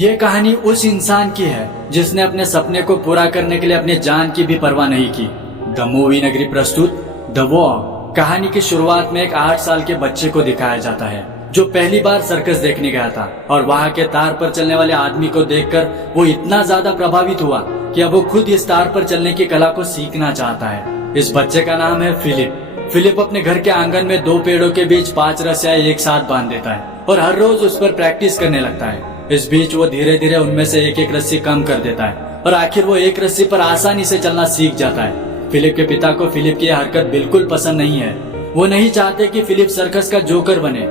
ये कहानी उस इंसान की है जिसने अपने सपने को पूरा करने के लिए अपनी जान की भी परवाह नहीं की। द मूवी नगरी प्रस्तुत द वॉक। कहानी की शुरुआत में एक 8 साल के बच्चे को दिखाया जाता है जो पहली बार सर्कस देखने गया था और वहाँ के तार पर चलने वाले आदमी को देखकर वो इतना ज्यादा प्रभावित हुआ कि अब वो खुद इस तार पर चलने की कला को सीखना चाहता है। इस बच्चे का नाम है फिलिप। फिलिप अपने घर के आंगन में 2 पेड़ों के बीच 5 रस्सियां एक साथ बांध देता है और हर रोज उस पर प्रैक्टिस करने लगता है। इस बीच वो धीरे धीरे उनमें से एक एक रस्सी कम कर देता है और आखिर वो एक रस्सी पर आसानी से चलना सीख जाता है। फिलिप के पिता को फिलिप की यह हरकत बिल्कुल पसंद नहीं है। वो नहीं चाहते कि फिलिप सर्कस का जोकर बने।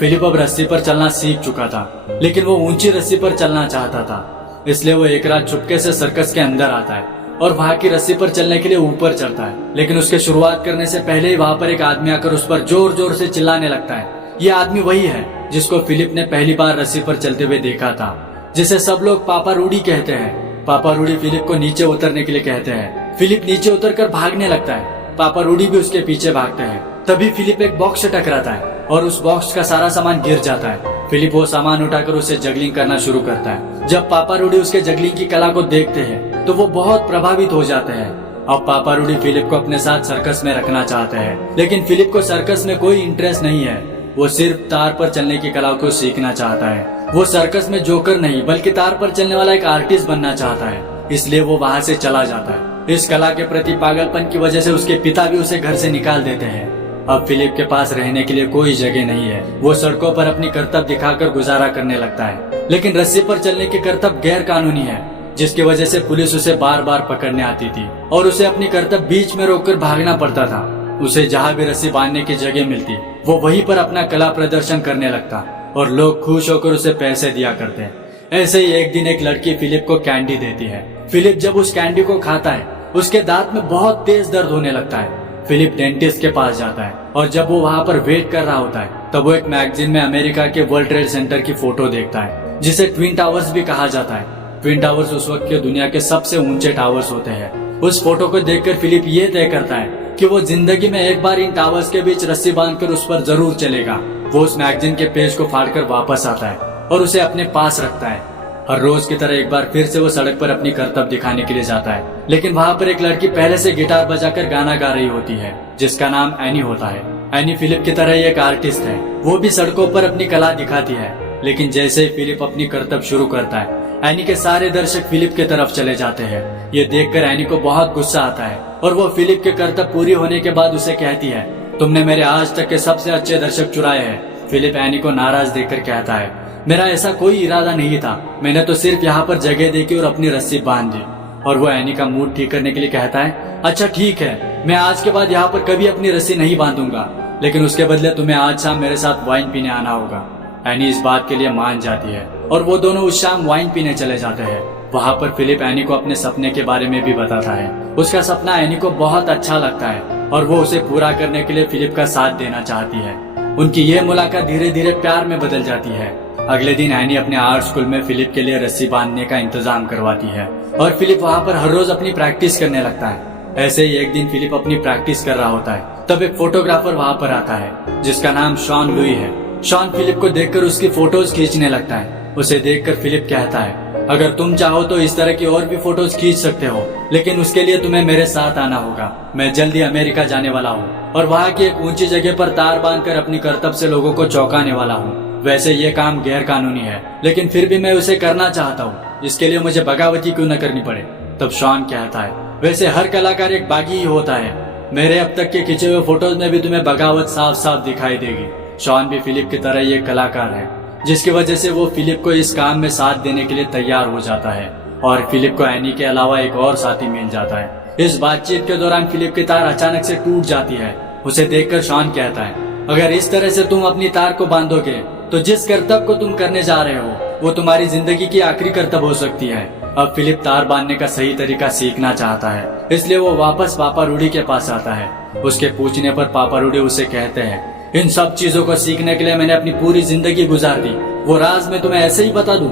फिलिप अब रस्सी पर चलना सीख चुका था, लेकिन वो ऊंची रस्सी पर चलना चाहता था। इसलिए वो एक रात चुपके से सर्कस के अंदर आता है और वहाँ की रस्सी पर चलने के लिए ऊपर चढ़ता है। लेकिन उसके शुरुआत करने से पहले ही वहाँ पर एक आदमी आकर उस पर जोर जोर से चिल्लाने लगता है। ये आदमी वही है जिसको फिलिप ने पहली बार रस्सी पर चलते हुए देखा था, जिसे सब लोग पापा रूडी कहते हैं। पापा रूडी फिलिप को नीचे उतरने के लिए कहते हैं। फिलिप नीचे उतरकर भागने लगता है। पापा रूडी भी उसके पीछे भागते हैं। तभी फिलिप एक बॉक्स से टकराता है और उस बॉक्स का सारा सामान गिर जाता है। फिलिप वो सामान उठाकर उसे जगलिंग करना शुरू करता है। जब पापा रूडी उसके जगलिंग की कला को देखते हैं तो वो बहुत प्रभावित हो जाते हैं। अब पापा रूडी फिलिप को अपने साथ सर्कस में रखना चाहते हैं, लेकिन फिलिप को सर्कस में कोई इंटरेस्ट नहीं है। वो सिर्फ तार पर चलने की कला को सीखना चाहता है। वो सर्कस में जोकर नहीं बल्कि तार पर चलने वाला एक आर्टिस्ट बनना चाहता है, इसलिए वो वहाँ से चला जाता है। इस कला के प्रति पागलपन की वजह से उसके पिता भी उसे घर से निकाल देते हैं। अब फिलिप के पास रहने के लिए कोई जगह नहीं है। वो सड़कों पर अपनी करतब दिखाकर गुजारा करने लगता है, लेकिन रस्सी पर चलने की करतब गैर कानूनी है, जिसकी वजह से पुलिस उसे बार बार पकड़ने आती थी और उसे अपनी करतब बीच में रोककर भागना पड़ता था। उसे जहाँ भी रस्सी बांधने की जगह मिलती वो वहीं पर अपना कला प्रदर्शन करने लगता और लोग खुश होकर उसे पैसे दिया करते। ऐसे ही एक दिन एक लड़की फिलिप को कैंडी देती है। फिलिप जब उस कैंडी को खाता है उसके दांत में बहुत तेज दर्द होने लगता है। फिलिप डेंटिस्ट के पास जाता है और जब वो वहाँ पर वेट कर रहा होता है तब वो एक मैगजीन में अमेरिका के वर्ल्ड ट्रेड सेंटर की फोटो देखता है, जिसे ट्विन टावर्स भी कहा जाता है। ट्विन टावर्स उस वक्त के दुनिया के सबसे ऊंचे टावर्स होते हैं। उस फोटो को देखकर फिलिप ये तय करता है कि वो जिंदगी में एक बार इन टावर्स के बीच रस्सी बांधकर उस पर जरूर चलेगा। वो उस मैगजीन के पेज को फाड़कर वापस आता है और उसे अपने पास रखता है। हर रोज की तरह एक बार फिर से वो सड़क पर अपनी करतब दिखाने के लिए जाता है, लेकिन वहाँ पर एक लड़की पहले से गिटार बजाकर गाना गा रही होती है, जिसका नाम एनी होता है। एनी फिलिप की तरह एक आर्टिस्ट है। वो भी सड़कों पर अपनी कला दिखाती है, लेकिन जैसे ही फिलिप अपनी करतब शुरू करता है एनी के सारे दर्शक फिलिप की तरफ चले जाते हैं। ये देखकर एनी को बहुत गुस्सा आता है और वो फिलिप की करतब पूरी होने के बाद उसे कहती है, तुमने मेरे आज तक के सबसे अच्छे दर्शक चुराए हैं। फिलिप एनी को नाराज देखकर कहता है, मेरा ऐसा कोई इरादा नहीं था, मैंने तो सिर्फ यहाँ पर जगह देखी और अपनी रस्सी बांध दी। और वो एनी का मूड ठीक करने के लिए कहता है, अच्छा ठीक है, मैं आज के बाद यहाँ पर कभी अपनी रस्सी नहीं बांधूंगा, लेकिन उसके बदले तुम्हें आज शाम मेरे साथ वाइन पीने आना होगा। एनी इस बात के लिए मान जाती है और वो दोनों उस शाम वाइन पीने चले जाते हैं। वहाँ पर फिलिप एनी को अपने सपने के बारे में भी बताता है। उसका सपना एनी को बहुत अच्छा लगता है और वो उसे पूरा करने के लिए फिलिप का साथ देना चाहती है। उनकी ये मुलाकात धीरे धीरे प्यार में बदल जाती है। अगले दिन एनी अपने आर्ट स्कूल में फिलिप के लिए रस्सी बांधने का इंतजाम करवाती है और फिलिप वहाँ पर हर रोज अपनी प्रैक्टिस करने लगता है। ऐसे ही एक दिन फिलिप अपनी प्रैक्टिस कर रहा होता है, तब एक फोटोग्राफर वहाँ पर आता है जिसका नाम शॉन लुई है। शॉन फिलिप को देखकर उसकी फोटोज खींचने लगता है। उसे देखकर फिलिप कहता है, अगर तुम चाहो तो इस तरह की और भी फोटोज खींच सकते हो, लेकिन उसके लिए तुम्हें मेरे साथ आना होगा। मैं जल्दी अमेरिका जाने वाला हूँ और वहाँ की एक ऊंची जगह पर तार बांधकर अपनी करतब से लोगों को चौंकाने वाला हूँ। वैसे ये काम गैर कानूनी है, लेकिन फिर भी मैं उसे करना चाहता हूँ। इसके लिए मुझे बगावती क्यों न करनी पड़े। तब शॉन कहता है, वैसे हर कलाकार एक बागी ही होता है। मेरे अब तक के खींचे हुए फोटोज में भी तुम्हें बगावत साफ साफ दिखाई देगी। शॉन भी फिलिप की तरह ये कलाकार है, जिसकी वजह से वो फिलिप को इस काम में साथ देने के लिए तैयार हो जाता है और फिलिप को एनी के अलावा एक और साथी मिल जाता है। इस बातचीत के दौरान फिलिप की तार अचानक से टूट जाती है। उसे देखकर शॉन कहता है, अगर इस तरह से तुम अपनी तार को बांधोगे तो जिस करतब को तुम करने जा रहे हो वो तुम्हारी जिंदगी की आखिरी करतब हो सकती है। अब फिलिप तार बांधने का सही तरीका सीखना चाहता है, इसलिए वो वापस पापा रूडी के पास आता है। उसके पूछने पर पापा रूडी उसे कहते हैं, इन सब चीजों को सीखने के लिए मैंने अपनी पूरी जिंदगी गुजार दी, वो राज मैं तुम्हें ऐसे ही बता दूं।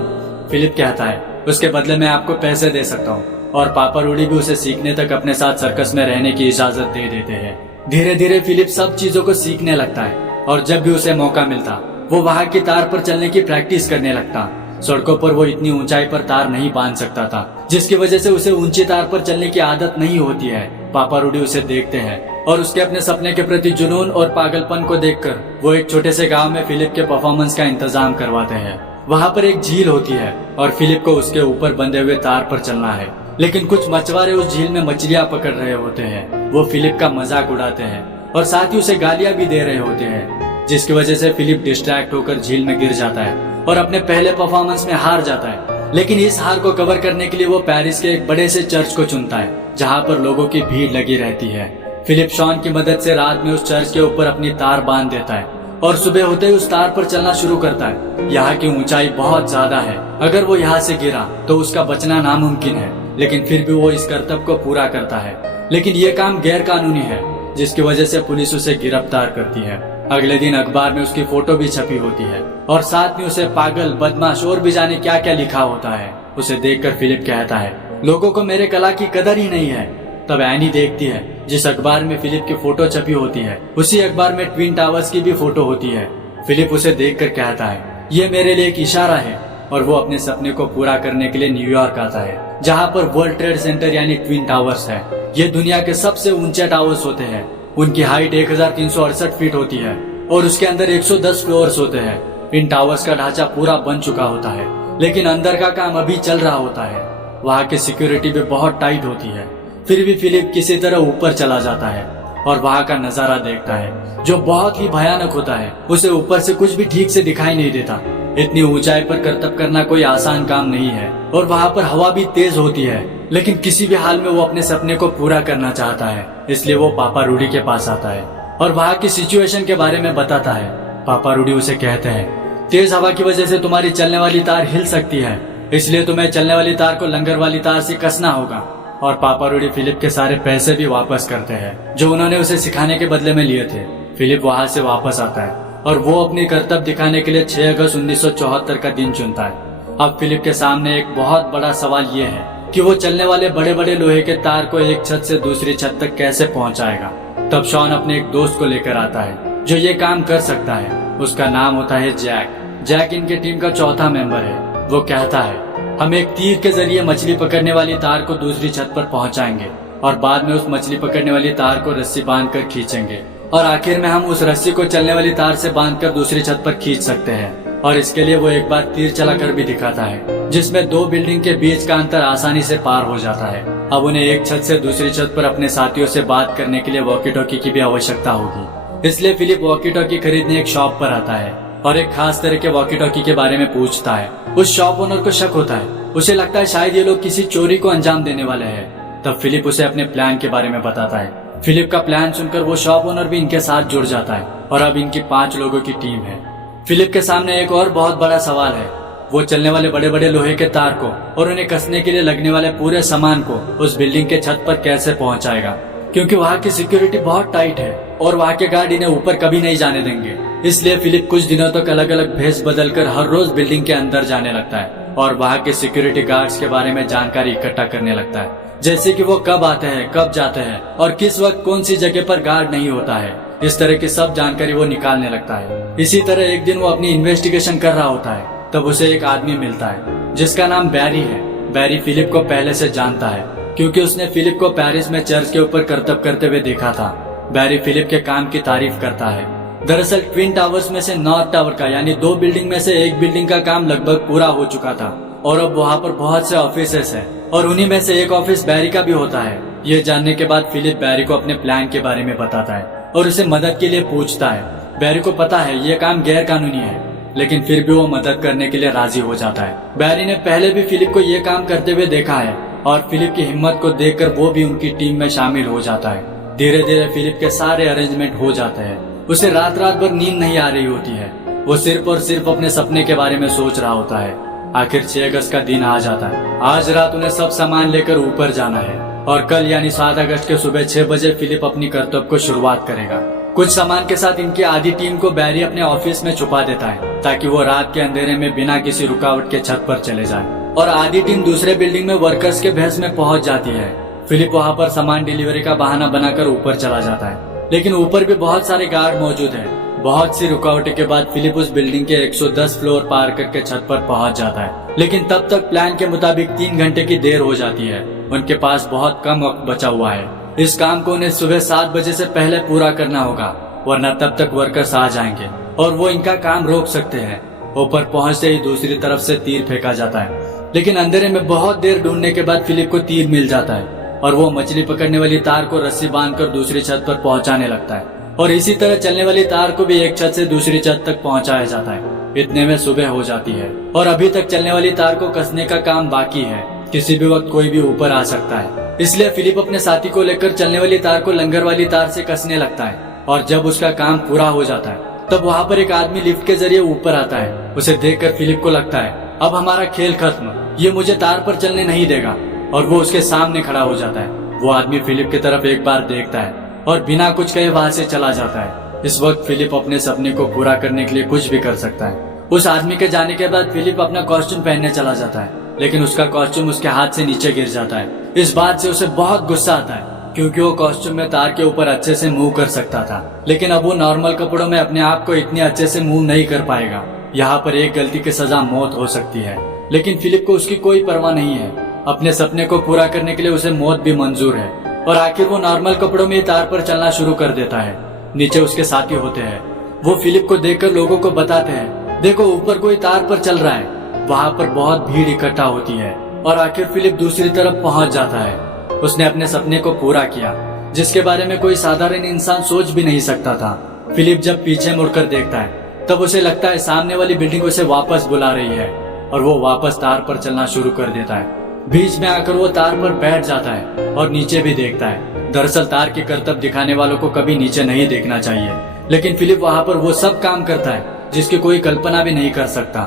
फिलिप कहता है, उसके बदले मैं आपको पैसे दे सकता हूँ। और पापा रूडी भी उसे सीखने तक अपने साथ सर्कस में रहने की इजाजत दे देते हैं। धीरे धीरे फिलिप सब चीजों को सीखने लगता है और जब भी उसे मौका मिलता वो वहाँ की तार पर चलने की प्रैक्टिस करने लगता। सड़कों पर वो इतनी ऊंचाई पर तार नहीं बांध सकता था, जिसकी वजह से उसे ऊंची तार पर चलने की आदत नहीं होती है। पापा रूडी उसे देखते हैं और उसके अपने सपने के प्रति जुनून और पागलपन को देखकर वो एक छोटे से गांव में फिलिप के परफॉर्मेंस का इंतजाम करवाते हैं। वहाँ पर एक झील होती है और फिलिप को उसके ऊपर बंधे हुए तार पर चलना है, लेकिन कुछ मछुआरे उस झील में मछलियाँ पकड़ रहे होते हैं। वो फिलिप का मजाक उड़ाते हैं और साथ ही उसे गालियां भी दे रहे होते हैं, जिसकी वजह से फिलिप डिस्ट्रैक्ट होकर झील में गिर जाता है और अपने पहले परफॉर्मेंस में हार जाता है। लेकिन इस हार को कवर करने के लिए वो पेरिस के एक बड़े से चर्च को चुनता है, जहाँ पर लोगों की भीड़ लगी रहती है। फिलिप शॉन की मदद से रात में उस चर्च के ऊपर अपनी तार बांध देता है और सुबह होते ही उस तार पर चलना शुरू करता है। यहाँ की ऊंचाई बहुत ज्यादा है, अगर वो यहाँ से गिरा तो उसका बचना नामुमकिन है, लेकिन फिर भी वो इस कर्तव्य को पूरा करता है। लेकिन ये काम गैर कानूनी है, जिसकी वजह से पुलिस उसे गिरफ्तार करती है। अगले दिन अखबार में उसकी फोटो भी छपी होती है और साथ में उसे पागल, बदमाश और भी जाने क्या क्या लिखा होता है। उसे देखकर फिलिप कहता है, लोगों को मेरे कला की कदर ही नहीं है। तब एनी देखती है जिस अखबार में फिलिप की फोटो छपी होती है, उसी अखबार में ट्विन टावर्स की भी फोटो होती है। फिलिप उसे देखकर कहता है, ये मेरे लिए एक इशारा है, और वो अपने सपने को पूरा करने के लिए न्यूयॉर्क आता है, जहाँ पर वर्ल्ड ट्रेड सेंटर यानी ट्विन टावर्स है। ये दुनिया के सबसे ऊंचे टावर्स होते हैं। उनकी हाइट 1368 फीट होती है और उसके अंदर 110 फ्लोर्स होते हैं। इन टावर्स का ढांचा पूरा बन चुका होता है, लेकिन अंदर का काम अभी चल रहा होता है। वहाँ की सिक्योरिटी भी बहुत टाइट होती है। फिर भी फिलिप किसी तरह ऊपर चला जाता है और वहाँ का नजारा देखता है, जो बहुत ही भयानक होता है। उसे ऊपर से कुछ भी ठीक से दिखाई नहीं देता। इतनी ऊंचाई पर करतब करना कोई आसान काम नहीं है और वहाँ पर हवा भी तेज होती है, लेकिन किसी भी हाल में वो अपने सपने को पूरा करना चाहता है। इसलिए वो पापा रूडी के पास आता है और वहाँ की सिचुएशन के बारे में बताता है। पापा रूडी उसे कहते हैं, तेज हवा की वजह से तुम्हारी चलने वाली तार हिल सकती है, इसलिए तुम्हें चलने वाली तार को लंगर वाली तार से कसना होगा। और पापा रूडी फिलिप के सारे पैसे भी वापस करते हैं, जो उन्होंने उसे सिखाने के बदले में लिए थे। फिलिप वहाँ से वापस आता है और वो अपनी कर्तव्य दिखाने के लिए 6 अगस्त 1974 का दिन चुनता है। अब फिलिप के सामने एक बहुत बड़ा सवाल ये है कि वो चलने वाले बड़े बड़े लोहे के तार को एक छत से दूसरी छत तक कैसे पहुंचाएगा। तब शॉन अपने एक दोस्त को लेकर आता है जो ये काम कर सकता है। उसका नाम होता है जैक। जैक इनके टीम का चौथा मेंबर है। वो कहता है, हम एक तीर के जरिए मछली पकड़ने वाली तार को दूसरी छत पर पहुंचाएंगे और बाद में उस मछली पकड़ने वाली तार को रस्सी बांधकर खींचेंगे और आखिर में हम उस रस्सी को चलने वाली तार से बांधकर दूसरी छत पर खींच सकते हैं। और इसके लिए वो एक बार तीर चलाकर भी दिखाता है, जिसमें 2 बिल्डिंग के बीच का अंतर आसानी से पार हो जाता है। अब उन्हें एक छत से दूसरी छत पर अपने साथियों से बात करने के लिए वॉकी टॉकी की भी आवश्यकता होगी। इसलिए फिलिप वॉकी टॉकी खरीदने एक शॉप पर आता है और एक खास तरह के वॉकी टॉकी के बारे में पूछता है। उस शॉप ओनर को शक होता है। उसे लगता है शायद ये लोग किसी चोरी को अंजाम देने वाले हैं। तब फिलिप उसे अपने प्लान के बारे में बताता है। फिलिप का प्लान सुनकर वो शॉप ओनर भी इनके साथ जुड़ जाता है और अब इनकी 5 लोगों की टीम है। फिलिप के सामने एक और बहुत बड़ा सवाल है। वो चलने वाले बड़े बड़े लोहे के तार को और उन्हें कसने के लिए लगने वाले पूरे सामान को उस बिल्डिंग के छत पर कैसे पहुंचाएगा, क्योंकि वहाँ की सिक्योरिटी बहुत टाइट है और वहाँ के गार्ड इन्हें ऊपर कभी नहीं जाने देंगे। इसलिए फिलिप कुछ दिनों तक अलग अलग भेष बदलकर हर रोज बिल्डिंग के अंदर जाने लगता है और वहाँ के सिक्योरिटी गार्ड्स के बारे में जानकारी इकट्ठा करने लगता है, जैसे कि वो कब आते हैं, कब जाते हैं और किस वक्त कौन सी जगह पर गार्ड नहीं होता है। इस तरह की सब जानकारी वो निकालने लगता है। इसी तरह एक दिन वो अपनी इन्वेस्टिगेशन कर रहा होता है, तब उसे एक आदमी मिलता है जिसका नाम बैरी है। बैरी फिलिप को पहले से जानता है क्योंकि उसने फिलिप को पेरिस में चर्च के ऊपर करतब करते हुए देखा था। बैरी फिलिप के काम की तारीफ करता है। दरअसल ट्विन टावर्स में से नॉर्थ टावर का यानी 2 बिल्डिंग में से एक बिल्डिंग का काम लगभग पूरा हो चुका था और अब वहाँ पर बहुत से ऑफिसेस हैं और उन्हीं में से एक ऑफिस बैरी का भी होता है। ये जानने के बाद फिलिप बैरी को अपने प्लान के बारे में बताता है और उसे मदद के लिए पूछता है। बैरी को पता है ये काम गैर कानूनी है, लेकिन फिर भी वो मदद करने के लिए राजी हो जाता है। बैरी ने पहले भी फिलिप को ये काम करते हुए देखा है और फिलिप की हिम्मत को देखकर वो भी उनकी टीम में शामिल हो जाता है। धीरे धीरे फिलिप के सारे अरेंजमेंट हो जाते हैं। उसे रात रात भर नींद नहीं आ रही होती है। वो सिर्फ और सिर्फ अपने सपने के बारे में सोच रहा होता है। आखिर 6 अगस्त का दिन आ जाता है। आज रात उन्हें सब सामान लेकर ऊपर जाना है और कल यानी 7 अगस्त के सुबह 6 बजे फिलिप अपनी कर्तव्य को शुरुआत करेगा। कुछ सामान के साथ इनकी आधी टीम को बैरी अपने ऑफिस में छुपा देता है ताकि वो रात के अंधेरे में बिना किसी रुकावट के छत पर चले जाए और आधी टीम दूसरे बिल्डिंग में वर्कर्स के भेष में पहुंच जाती है। फिलिप वहाँ पर सामान डिलीवरी का बहाना बनाकर ऊपर चला जाता है, लेकिन ऊपर भी बहुत सारे गार्ड मौजूद है। बहुत सी रुकावटों के बाद फिलिप उस बिल्डिंग के 110 फ्लोर पार करके छत पर पहुंच जाता है, लेकिन तब तक प्लान के मुताबिक 3 घंटे की देर हो जाती है। उनके पास बहुत कम वक्त बचा हुआ है। इस काम को उन्हें सुबह 7 बजे से पहले पूरा करना होगा, वरना तब तक वर्कर्स आ जाएंगे और वो इनका काम रोक सकते हैं। ऊपर पहुंचते ही दूसरी तरफ से तीर फेंका जाता है, लेकिन अंधेरे में बहुत देर ढूंढने के बाद फिलिप को तीर मिल जाता है और वो मछली पकड़ने वाली तार को रस्सी बांधकर दूसरी छत पर पहुंचाने लगता है और इसी तरह चलने वाली तार को भी एक छत से दूसरी छत तक पहुंचाया जाता है। इतने में सुबह हो जाती है और अभी तक चलने वाली तार को कसने का काम बाकी है। किसी भी वक्त कोई भी ऊपर आ सकता है, इसलिए फिलिप अपने साथी को लेकर चलने वाली तार को लंगर वाली तार से कसने लगता है और जब उसका काम पूरा हो जाता है तब वहाँ पर एक आदमी लिफ्ट के जरिए ऊपर आता है। उसे देखकर फिलिप को लगता है अब हमारा खेल खत्म, ये मुझे तार पर चलने नहीं देगा और वो उसके सामने खड़ा हो जाता है। वो आदमी फिलिप की तरफ एक बार देखता है और बिना कुछ कहे वहाँ से चला जाता है। इस वक्त फिलिप अपने सपने को पूरा करने के लिए कुछ भी कर सकता है। उस आदमी के जाने के बाद फिलिप अपना कॉस्ट्यूम पहनने चला जाता है, लेकिन उसका कॉस्ट्यूम उसके हाथ से नीचे गिर जाता है। इस बात से उसे बहुत गुस्सा आता है क्योंकि वो कॉस्ट्यूम में तार के ऊपर अच्छे से मूव कर सकता था, लेकिन अब वो नॉर्मल कपड़ों में अपने आप को इतने अच्छे से मूव नहीं कर पाएगा। यहाँ पर एक गलती की सजा मौत हो सकती है, लेकिन फिलिप को उसकी कोई परवाह नहीं है। अपने सपने को पूरा करने के लिए उसे मौत भी मंजूर है और आखिर वो नॉर्मल कपड़ों में तार पर चलना शुरू कर देता है। नीचे उसके साथी होते हैं, वो फिलिप को देखकर लोगों को बताते हैं देखो ऊपर कोई तार पर चल रहा है। वहाँ पर बहुत भीड़ इकट्ठा होती है और आखिर फिलिप दूसरी तरफ पहुँच जाता है। उसने अपने सपने को पूरा किया जिसके बारे में कोई साधारण इंसान सोच भी नहीं सकता था। फिलिप जब पीछे मुड़कर देखता है तब उसे लगता है सामने वाली बिल्डिंग उसे वापस बुला रही है और वो वापस तार पर चलना शुरू कर देता है। बीच में आकर वो तार पर बैठ जाता है और नीचे भी देखता है। दरअसल तार के करतब दिखाने वालों को कभी नीचे नहीं देखना चाहिए, लेकिन फिलिप वहाँ पर वो सब काम करता है जिसकी कोई कल्पना भी नहीं कर सकता।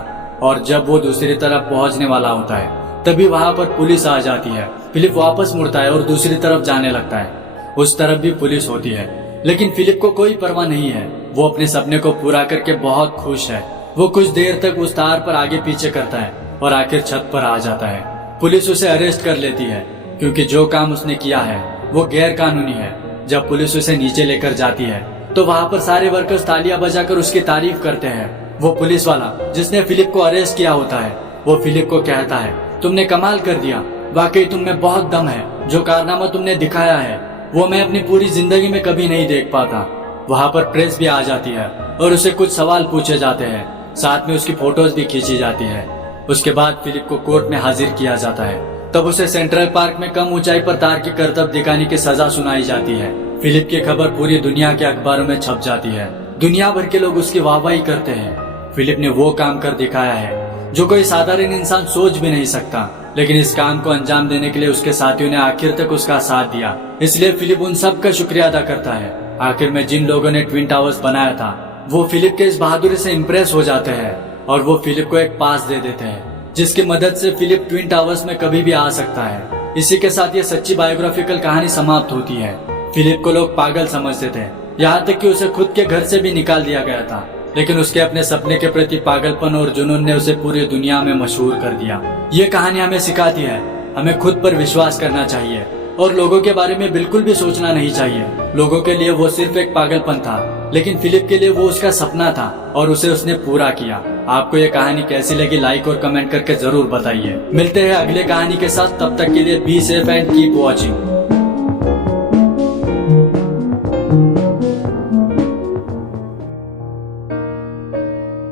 और जब वो दूसरी तरफ पहुँचने वाला होता है तभी वहाँ पर पुलिस आ जाती है। फिलिप वापस मुड़ता है और दूसरी तरफ जाने लगता है। उस तरफ भी पुलिस होती है, लेकिन फिलिप को कोई परवाह नहीं है। वो अपने सपने को पूरा करके बहुत खुश है। वो कुछ देर तक उस तार पर आगे पीछे करता है और आखिर छत पर आ जाता है। पुलिस उसे अरेस्ट कर लेती है क्योंकि जो काम उसने किया है वो गैर कानूनी है। जब पुलिस उसे नीचे लेकर जाती है तो वहाँ पर सारे वर्कर्स तालियां बजाकर उसकी तारीफ करते हैं। वो पुलिस वाला जिसने फिलिप को अरेस्ट किया होता है वो फिलिप को कहता है तुमने कमाल कर दिया, वाकई तुम में बहुत दम है। जो कारनामा तुमने दिखाया है वो मैं अपनी पूरी जिंदगी में कभी नहीं देख पाता। वहाँ पर प्रेस भी आ जाती है और उसे कुछ सवाल पूछे जाते हैं, साथ में उसकी फोटोज भी खींची जाती है। उसके बाद फिलिप को कोर्ट में हाजिर किया जाता है। तब उसे सेंट्रल पार्क में कम ऊंचाई पर तार की करतब दिखाने की सजा सुनाई जाती है। फिलिप की खबर पूरी दुनिया के अखबारों में छप जाती है। दुनिया भर के लोग उसकी वाहवाही करते हैं। फिलिप ने वो काम कर दिखाया है जो कोई साधारण इंसान सोच भी नहीं सकता, लेकिन इस काम को अंजाम देने के लिए उसके साथियों ने आखिर तक उसका साथ दिया। इसलिए फिलिप उन सब का शुक्रिया अदा करता है। आखिर में जिन लोगों ने ट्विन टावर्स बनाया था वो फिलिप के इस बहादुरी से इम्प्रेस हो जाते हैं और वो फिलिप को एक पास दे देते हैं जिसकी मदद से फिलिप ट्विन टावर्स में कभी भी आ सकता है। इसी के साथ ये सच्ची बायोग्राफिकल कहानी समाप्त होती है। फिलिप को लोग पागल समझते थे, यहाँ तक कि उसे खुद के घर से भी निकाल दिया गया था, लेकिन उसके अपने सपने के प्रति पागलपन और जुनून ने उसे पूरी दुनिया में मशहूर कर दिया। ये कहानी हमें सिखाती है हमें खुद पर विश्वास करना चाहिए और लोगों के बारे में बिल्कुल भी सोचना नहीं चाहिए। लोगों के लिए वो सिर्फ एक पागलपन था, लेकिन फिलिप के लिए वो उसका सपना था और उसे उसने पूरा किया। आपको ये कहानी कैसी लगी लाइक और कमेंट करके जरूर बताइए। मिलते हैं अगले कहानी के साथ, तब तक के लिए be safe and keep watching.